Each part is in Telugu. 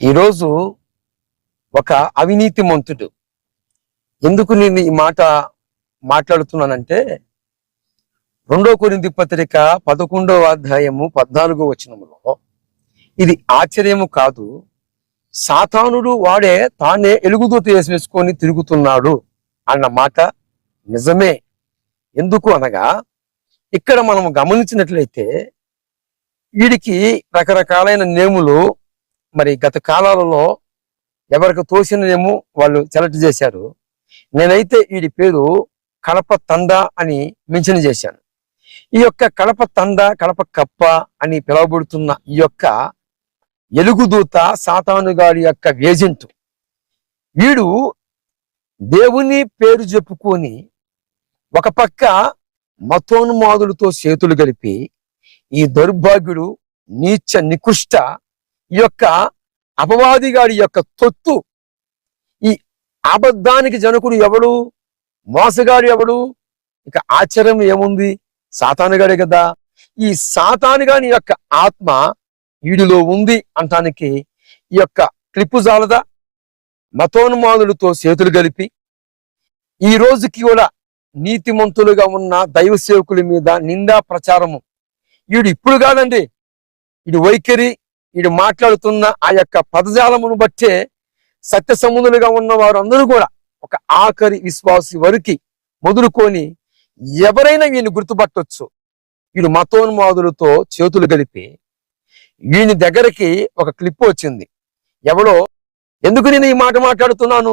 ఈరోజు ఒక అవినీతి మంతుడు. ఎందుకు నేను ఈ మాట మాట్లాడుతున్నానంటే రెండో కొరింది పత్రిక పదకొండవ అధ్యాయము పద్నాలుగో వచనంలో ఇది ఆశ్చర్యము కాదు. సాతానుడు వాడే తానే ఎలుగుదూత వేసి వేసుకొని తిరుగుతున్నాడు అన్న మాట నిజమే. ఎందుకు అనగా ఇక్కడ మనం గమనించినట్లయితే వీడికి రకరకాలైన నేములు మరి గత కాలాలలో ఎవరికి తోసిన వాళ్ళు సెలెక్ట్ చేశారు. నేనైతే వీడి పేరు కడప తండ అని మెన్షన్ చేశాను. ఈ యొక్క కడప తండ కడప కప్ప అని పిలువబడుతున్న ఈ యొక్క ఎలుగుదూత సాతానుగాడి యొక్క ఏజెంట్ వీడు దేవుని పేరు చెప్పుకొని ఒక పక్క మతోన్మాదులతో చేతులు గడిపి ఈ దౌర్భాగ్యుడు నీచ నికృష్ట ఈ యొక్క అపవాదిగాడి యొక్క తొత్తు. ఈ అబద్ధానికి జనకుడు ఎవడు? మోసగాడు ఎవడు? ఇక ఆశ్చర్యం ఏముంది? సాతానుగాడే కదా. ఈ సాతానుగాని యొక్క ఆత్మ వీడిలో ఉంది అంటానికి ఈ యొక్క క్లిప్పు మతోన్మానులతో మతోన్మాదులతో చేతులు కలిపి ఈ రోజుకి కూడా నీతిమంతులుగా ఉన్న దైవ సేవకుల మీద నిందా ప్రచారము. వీడు ఇప్పుడు కాదండి. వీడు వైఖరి వీడు మాట్లాడుతున్న ఆ యొక్క పదజాలమును బట్టే సత్య సముదులుగా ఉన్న వారు అందరూ కూడా ఒక ఆఖరి విశ్వాసి వరకు మొదలుకొని ఎవరైనా వీని గుర్తుపట్టొచ్చు. వీడు మతోన్మాదులతో చేతులు గలిపి వీని దగ్గరికి ఒక క్లిప్ వచ్చింది. ఎవడో ఎందుకు నేను ఈ మాట మాట్లాడుతున్నాను?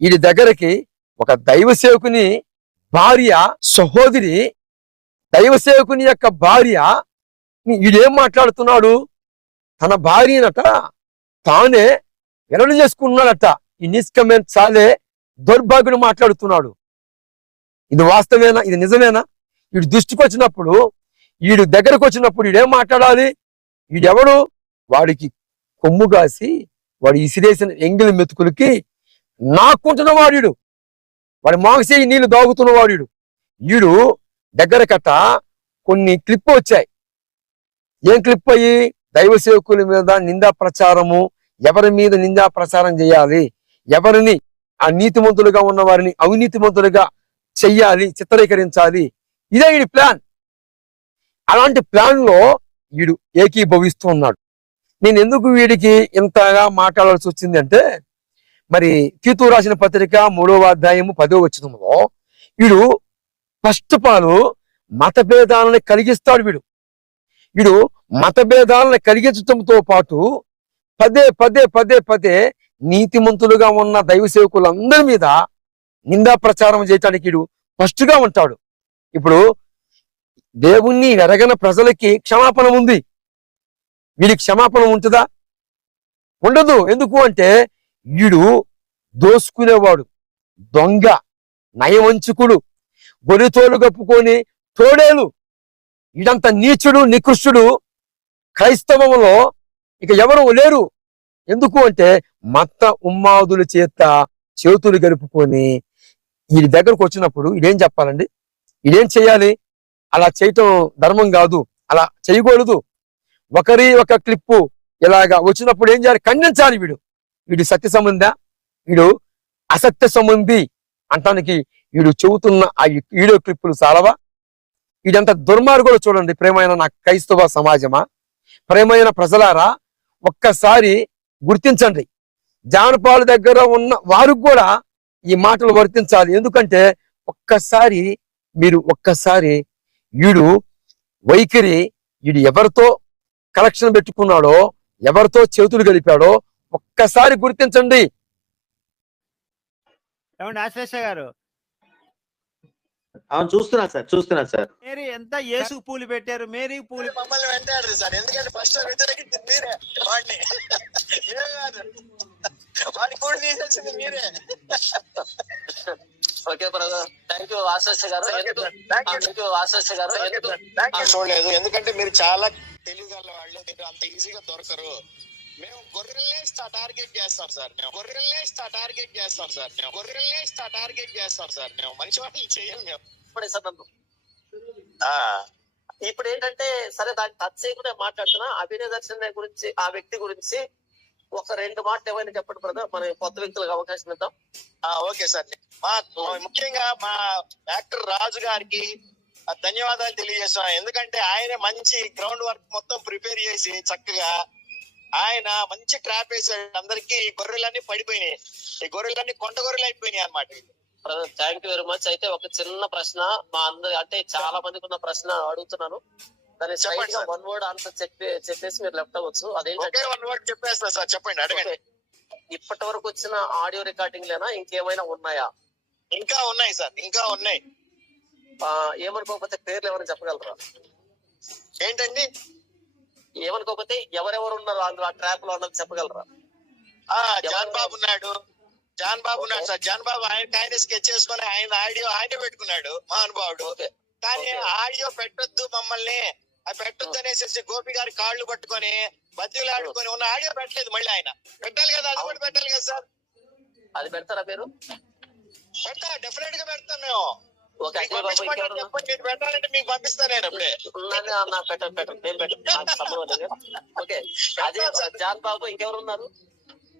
వీడి దగ్గరికి ఒక దైవ సేవకుని భార్య సహోదరి దైవ సేవకుని యొక్క భార్య వీడేం మాట్లాడుతున్నాడు? తన భార్యనట తానే వెరడు చేసుకున్నాడట. ఈ నిష్కమెంట్ చాలే దౌర్భాగ్యుడు మాట్లాడుతున్నాడు. ఇది వాస్తవేనా? ఇది నిజమేనా? వీడు దృష్టికి వచ్చినప్పుడు వీడు దగ్గరకు వచ్చినప్పుడు వీడేం మాట్లాడాలి? వీడెవడు? వాడికి కొమ్ము కాసి వాడు ఇసిరేసిన ఎంగిలి మెతుకులకి నాకుంటున్న వాడు వాడి మాంసేయి నీళ్ళు దాగుతున్న వాడు వీడు దగ్గర కట్ట కొన్ని క్లిప్ వచ్చాయి. ఏం క్లిప్ అయ్యి? దైవ సేవకుల మీద నిందా ప్రచారము ఎవరి మీద నిందా ప్రచారం చేయాలి? ఎవరిని ఆ నీతిమంతులుగా ఉన్న వారిని అవినీతిమంతులుగా చెయ్యాలి చిత్రీకరించాలి? ఇదే వీడి ప్లాన్. అలాంటి ప్లాన్లో వీడు ఏకీభవిస్తూ ఉన్నాడు. నేను ఎందుకు వీడికి ఇంతగా మాట్లాడాల్సి వచ్చింది అంటే మరి తీతు రాసిన పత్రిక మూడవ అధ్యాయము పదో వచ్చినంలో వీడు ఫస్ట్ పాలు మతభేదాలను కలిగిస్తాడు వీడు. వీడు మతభేదాలను కలిగించటంతో పాటు పదే పదే పదే పదే నీతిమంతులుగా ఉన్న దైవ సేవకులందరి మీద నిందా ప్రచారం చేయటానికి వీడు ఫస్ట్గా ఉంటాడు. ఇప్పుడు దేవుణ్ణి ఎరగన ప్రజలకి క్షమాపణ ఉంది. వీడికి క్షమాపణ ఉంటుందా? ఉండదు. ఎందుకు అంటే వీడు దోసుకునేవాడు దొంగ నయవంచుకుడు గొరితోలు కప్పుకొని తోడేలు. వీడంత నీచుడు నికృష్టుడు క్రైస్తవంలో ఇక ఎవరు లేరు. ఎందుకు అంటే మత ఉమ్మాదుల చేత చేతులు గలుపుకొని వీడి దగ్గరకు వచ్చినప్పుడు ఇదేం చెప్పాలండి? ఇదేం చేయాలి? అలా చేయటం ధర్మం కాదు. అలా చేయకూడదు. ఒకరి ఒక క్లిప్పు ఇలాగా వచ్చినప్పుడు ఏం చేయాలి? ఖండించాలి వీడు. వీడు సత్య సంబంధ వీడు అసత్య సంబంధి అంటానికి వీడు చెబుతున్న ఆ వీడియో క్లిప్పులు చాలవా? వీడంత దుర్మార్గుడు చూడండి ప్రేమైన నా క్రైస్తవ సమాజమా? ప్రేమైన ప్రజలారా ఒక్కసారి గుర్తించండి. జానపాలు దగ్గర ఉన్న వారికి కూడా ఈ మాటలు వర్తించాలి. ఎందుకంటే ఒక్కసారి మీరు ఒక్కసారి వీడు వైఖరి వీడు ఎవరితో కలెక్షన్ పెట్టుకున్నాడో ఎవరితో చేతులు గడిపాడో ఒక్కసారి గుర్తించండి. ఏమండి ఆశ్లేష గారు? అవును చూస్తున్నా సార్ చూస్తున్నా సార్. మేరీ ఎంత ఏసు పూలు పెట్టారు మేరీ పూలు. మమ్మల్ని వెంటాడరు సార్ ఎందుకంటే ఫస్ట్ వ్యతిరేకించింది మీరే వాడిని. కాదు. వాడి కూడా తీసేసింది మీరే. Okay brother thank you Ashish garu. ఎందుకు ఆశిష్ గారు. ఎందుకు థ్యాంక్ యూ చూడలేదు ఎందుకంటే మీరు చాలా తెలివిగల వాళ్ళు మీరు అంత ఈజీగా దొరకరు. మేము గొర్రెల్నే టార్గెట్ చేస్తాం సార్ మేము గొర్రెల్నే టార్గెట్ చేస్తాం సార్ మేము గొర్రెల్నే టార్గెట్ చేస్తాం సార్ మేము మంచి వాళ్ళు చేయం మేము. ఇప్పుడే సార్ నన్ను. ఆ, ఇప్పుడు ఏంటంటే సరే దాన్ని టచ్ చేయకుండా మాట్లాడుతున్నా. అభినయ దర్శన గురించి ఆ వ్యక్తి గురించి ఒక రెండు మాటలు ఏమైనా చెప్పండి బ్రదర్. మన కొత్త వ్యక్తులకు అవకాశం ఇద్దాం. ఆ, ఓకే సార్. మా ముఖ్యంగా మా యాక్టర్ రాజు గారికి ధన్యవాదాలు తెలియజేస్తున్నాను ఎందుకంటే ఆయన మంచి గ్రౌండ్ వర్క్ మొత్తం ప్రిపేర్ చేసి చక్కగా ఆయన మంచి ట్రాప్ వేసాడు. అందరికి ఈ గొర్రెలన్నీ పడిపోయినాయి. ఈ గొర్రెలన్నీ కొంట గొర్రెలు అయిపోయినాయి అనమాట థ్యాంక్ యూ వెరీ మచ్ అయితే ఒక చిన్న ప్రశ్న మా అందరి అంటే చాలా మందికి ఉన్న ప్రశ్న అడుగుతున్నాను. దాన్ని స్ట్రైట్ చెప్పండి గా. వన్ వర్డ్ ఆన్సర్ చెప్పి చెప్పేసి మీరు లెఫ్ట్ అవ్వచ్చు. అదేంటంటే వన్ వర్డ్ చెప్పేస్తా సార్. చెప్పండి అడగండి. ఇప్పటి వరకు వచ్చిన ఆడియో రికార్డింగ్ లేనా? ఇంకేమైనా ఉన్నాయా? ఇంకా ఉన్నాయి సార్. ఇంకా ఉన్నాయి. ఏమనుకోకపోతే పేర్లు ఎవరైనా చెప్పగలరా? ఏంటండి? ఏమనుకోకపోతే ఎవరెవరు ఉన్నారు అందులో? ఆ ట్రాప్లో ఉన్నది చెప్పగలరా? జాన్ బాబు ఉన్నాడు. జాన్ బాబు ఉన్నాడు సార్. జాన్ బాబు ఆయన ఆయన స్కెచ్ చేసుకొని ఆయన ఆడియో ఆయనే పెట్టుకున్నాడు మహానుభావుడు. కానీ. ఆడియో పెట్టొద్దు మమ్మల్ని. అది పెట్టొద్దు అనేసి గోపి గారి కాళ్ళు పట్టుకొని బద్దీలు ఆడుకొని ఉన్న ఆడియో పెట్టలేదు మళ్ళీ ఆయన. పెట్టాలి కదా అది కూడా పెట్టాలి కదా సార్. అది పెడతారా మీరు పెడతా డెఫినెట్గా పెడతాం మేము పెట్టాలంటే మీకు పంపిస్తాను నేను అప్పుడే పెట్టండి పెట్టండి. ఓకే. అదే జాన్ బాబు ఇంకెవరు ఉన్నారు?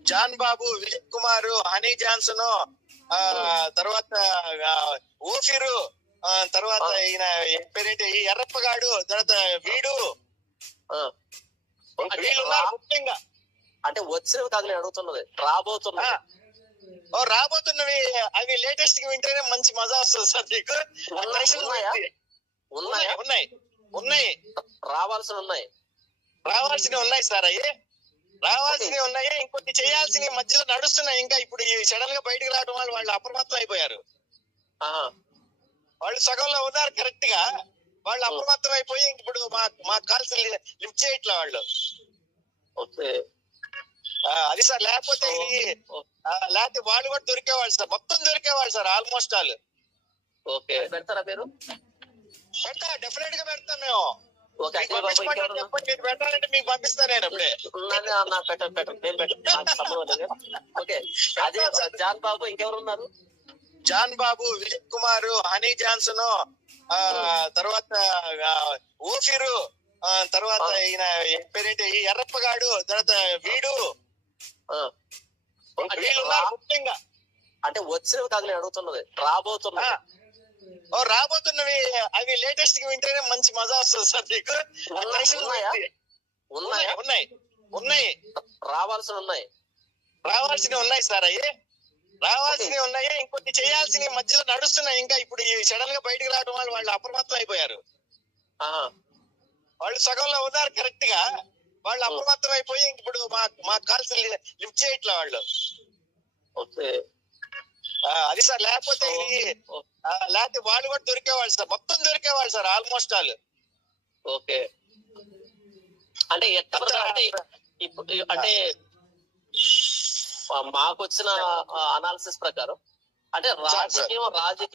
John Babu Vijay Kumar Honey Johnson తర్వాత ఊఫిరు తర్వాత ఈయన పేరేంటి? ఈ ఎర్రప్పగాడు తర్వాత వీడు. ముఖ్యంగా. అంటే వచ్చినవి కాదు నేను అడుగుతున్నది. ఆ, రాబోతున్నది ఓ రాబోతున్నవి అవి లేటెస్ట్గా వింటేనే మంచి మజా వస్తుంది సార్ నీకు. ఆ ఉన్నాయి- ఉన్నాయా? ఉన్నాయా. రావాల్సిన ఉన్నాయి. రావాల్సినవి ఉన్నాయి సార్ అవి రావాల్సినవి ఉన్నాయి? ఇంకొన్ని చేయాల్సినవి మధ్యలో నడుస్తున్నాయి. ఇంకా ఇప్పుడు ఈ సడన్గా బయటకు రావడం వల్ల వాళ్ళు అప్రమత్తం అయిపోయారు. వాళ్ళు సగంలో ఉన్నారు కరెక్ట్గా. వాళ్ళు అప్రమత్తం అయిపోయి ఇప్పుడు మా మా కాల్స్ లిఫ్ట్ చేయట్లే వాళ్ళు. ఓకే. అది సార్ లేకపోతే ఇది లేకపోతే వాళ్ళు కూడా దొరికేవాళ్ళు సార్. మొత్తం దొరికేవాళ్ళు సార్ ఆల్మోస్ట్ ఆల్ ఓకే. పెడతారా మీరు పెడతా డెఫినెట్గా పెడతాం మేము. మీరు పెట్టాలంటే మీకు పంపిస్తాను నేను అప్పుడే ఉన్నాను నాకు పెట్టండి పెట్టండి నేను పెట్టండి. నాకు సంబంధం లేదు ఓకే అదే జాన్ బాబు ఇంకెవరు ఉన్నారు John Babu Vijay Kumar Honey Johnson తర్వాత ఊఫిరు తర్వాత ఈయన పేరేంటి? ఈ ఎర్రప్పగాడు తర్వాత వీడు. ముఖ్యంగా. అంటే వచ్చినవి కాదు నేను అడుగుతున్నది ఆ, రాబోతున్నది ఓ రాబోతున్నవి అవి లేటెస్ట్గా వింటేనే మంచి మజా వస్తుంది సార్ నీకు. ఆ ఉన్నాయి- ఉన్నాయా? ఉన్నాయా? రావాల్సిన ఉన్నాయి. రావాల్సినవి ఉన్నాయి సార్ అవి. రావాల్సినవి ఉన్నాయి ఇంకొన్ని చేయాల్సినవి మధ్యలో నడుస్తున్నాయి. ఇంకా ఇప్పుడు ఈ సడన్గా బయటకు రావడం వల్ల వాళ్ళు అప్రమత్తం అయిపోయారు. వాళ్ళు సగంలో ఉన్నారు కరెక్ట్గా. వాళ్ళు అప్రమత్తం అయిపోయి ఇప్పుడు మా మా కాల్స్ లిఫ్ట్ చేయట్లే వాళ్ళు. ఓకే. అది సార్ లేకపోతే ఇది లేకపోతే వాళ్ళు కూడా దొరికేవాళ్ళు సార్. మొత్తం దొరికేవాళ్ళు సార్ ఆల్మోస్ట్ ఆల్. ఓకే. అంటే అంటే అంటే మాకు వచ్చిన అనాలిసిస్ ప్రకారం అంటే. రాజకీయం రాజకీయం